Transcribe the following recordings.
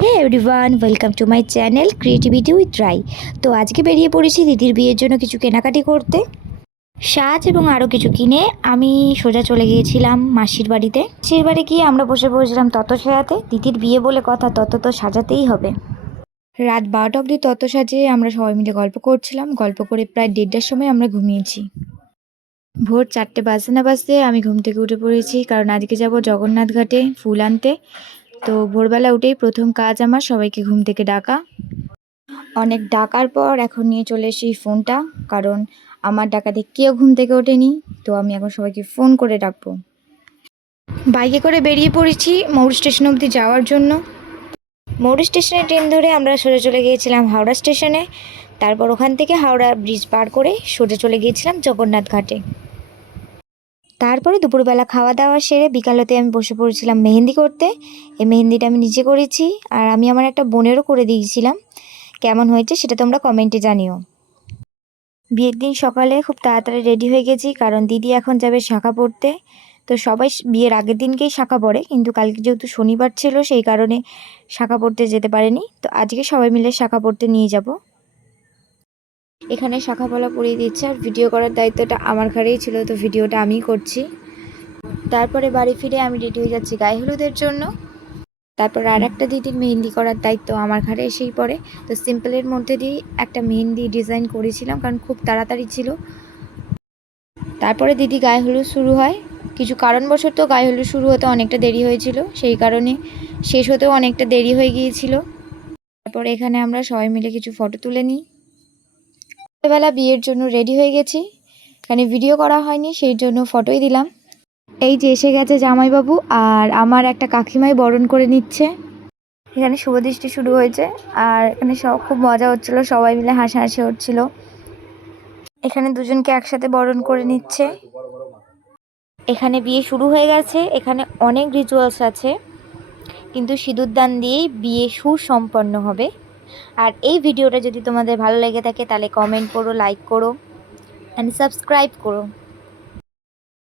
Hey everyone, welcome to my channel creativity with Rai. তো আজকে বেরিয়ে পড়েছি দিদির বিয়ের জন্য কিছু কেনাকাটি করতে, সাজ এবং আরও কিছু কিনে আমি সোজা চলে গিয়েছিলাম মাসির বাড়িতে। মাসির বাড়ি গিয়ে আমরা বসে পড়েছিলাম তত্ত্ব সাজাতে। দিদির বিয়ে বলে কথা, তত্ত্ব তো সাজাতেই হবে। রাত 12টা অবধি তত্ত্ব সাজিয়ে আমরা সবাই মিলে গল্প করছিলাম। গল্প করে প্রায় 1:30টার সময় আমরা ঘুমিয়েছি। ভোর 4টে বাজতে না বাজতে আমি ঘুম থেকে উঠে পড়েছি, কারণ আজকে যাব জগন্নাথ ঘাটে ফুল আনতে। তো ভোরবেলা উঠেই প্রথম কাজ আমার সবাইকে ঘুম থেকে ডাকা। অনেক ডাকার পর এখন নিয়ে চলে এসেছি ফোনটা, কারণ আমার ডাকাতে কেউ ঘুম থেকে ওঠেনি। তো আমি এখন সবাইকে ফোন করে ডাকবো। বাইকে করে বেরিয়ে পড়েছি মৌড় স্টেশন অবধি যাওয়ার জন্য। মৌড় স্টেশনে ট্রেন ধরে আমরা সোজা চলে গিয়েছিলাম হাওড়া স্টেশনে। তারপর ওখান থেকে হাওড়া ব্রিজ পার করে সোজা চলে গিয়েছিলাম জগন্নাথ ঘাটে। তারপরে দুপুরবেলা খাওয়া দাওয়া সেরে বিকালতে আমি বসে পড়েছিলাম মেহেন্দি করতে। এই মেহেন্দিটা আমি নিজে করেছি, আর আমি আমার একটা বোনেরও করে দিয়েছিলাম। কেমন হয়েছে সেটা তোমরা কমেন্টে জানিও। বিয়ের দিন সকালে খুব তাড়াতাড়ি রেডি হয়ে গেছি, কারণ দিদি এখন যাবে শাঁখা পড়তে। তো সবাই বিয়ের আগের দিনকেই শাঁখা পড়ে, কিন্তু কালকে যেহেতু শনিবার ছিল সেই কারণে শাঁখা পড়তে যেতে পারেনি। তো আজকে সবাই মিলে শাঁখা পড়তে নিয়ে যাব। এখানে শাঁখা পলা পরিয়ে দিচ্ছে, আর ভিডিও করার দায়িত্বটা আমার ঘাড়েই ছিল, তো ভিডিওটা আমিই করছি। তারপরে বাড়ি ফিরে আমি রেডি হয়ে যাচ্ছি গায়ে হলুদের জন্য। তারপর আর একটা দিদির মেহেন্দি করার দায়িত্ব আমার ঘাড়ে এসেই পড়ে। তো সিম্পলের মধ্যে দিয়ে একটা মেহেন্দি ডিজাইন করেছিলাম, কারণ খুব তাড়াতাড়ি ছিল। তারপরে দিদি গায়ে হলুদ শুরু হয়। কিছু কারণবশত গায়ে হলুদ শুরু হতে অনেকটা দেরি হয়েছিল, সেই কারণে শেষ হতেও অনেকটা দেরি হয়ে গিয়েছিল। তারপরে এখানে আমরা সবাই মিলে কিছু ফটো তুলে নিই। সকালবেলা বিয়ের জন্য রেডি হয়ে গেছি, এখানে ভিডিও করা হয়নি সেই জন্য ফটোই দিলাম। এই যে এসে গেছে জামাইবাবু, আর আমার একটা কাকিমাই বরণ করে নিচ্ছে। এখানে শুভদৃষ্টি শুরু হয়েছে, আর এখানে সব খুব মজা হচ্ছিল, সবাই মিলে হাসাহাসি হচ্ছিল। এখানে দুজনকে একসাথে বরণ করে নিচ্ছে। এখানে বিয়ে শুরু হয়ে গেছে। এখানে অনেক রিচুয়ালস আছে, কিন্তু সিঁদুরদান দিয়েই বিয়ে সুসম্পন্ন হবে। আর এই ভিডিওটা যদি তোমাদের ভালো লেগে থাকে তাহলে কমেন্ট করো, লাইক করো অ্যান্ড সাবস্ক্রাইব করো।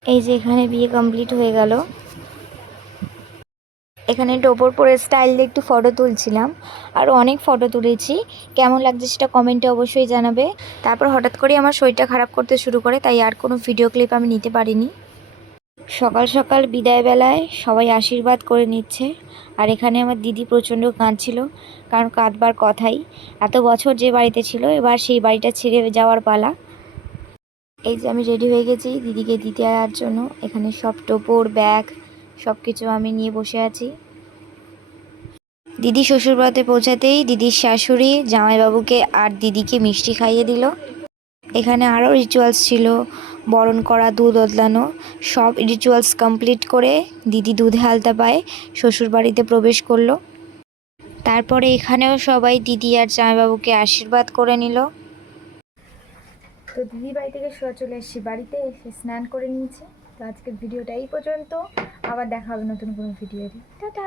এই যে এখানে বিয়ে কমপ্লিট হয়ে গেল। এখানে টোপর পরে স্টাইল দিয়ে একটু ফটো তুলছিলাম, আর অনেক ফটো তুলেছি। কেমন লাগছে সেটা কমেন্টে অবশ্যই জানাবে। তারপর হঠাৎ করে আমার শরীরটা খারাপ করতে শুরু করে, তাই আর কোনো ভিডিও ক্লিপ আমি নিতে পারিনি। সকাল সকাল বিদায় বেলায় সবাই আশীর্বাদ করে নিচ্ছে, আর এখানে আমার দিদি প্রচণ্ড কাঁদছিল, কারণ কাঁদবার কথাই। এত বছর যে বাড়িতে ছিল, এবার সেই বাড়িটা ছেড়ে যাওয়ার পালা। এই যে আমি রেডি হয়ে গেছি দিদিকে দিতে আসার জন্য। এখানে সব টোপর ব্যাগ সব কিছু আমি নিয়ে বসে আছি। দিদি শ্বশুরবাড়িতে পৌঁছাতেই দিদির শাশুড়ি জামাইবাবুকে আর দিদিকে মিষ্টি খাইয়ে দিল। এখানে আরও রিচুয়ালস ছিল, বরণ করা, দুধ বদলানো, সব রিচুয়ালস কমপ্লিট করে দিদি দুধে আলতা পায়ে শ্বশুরবাড়িতে প্রবেশ করলো। তারপরে এখানেও সবাই দিদি আর জামাইবাবুকে আশীর্বাদ করে নিল। তো দিদি বাড়ি থেকে চলে এসেছি বাড়িতে, এসে স্নান করে নিয়েছি। তো আজকের ভিডিওটা এই পর্যন্ত, আবার দেখা হবে নতুন কোনো ভিডিওতে। টাটা।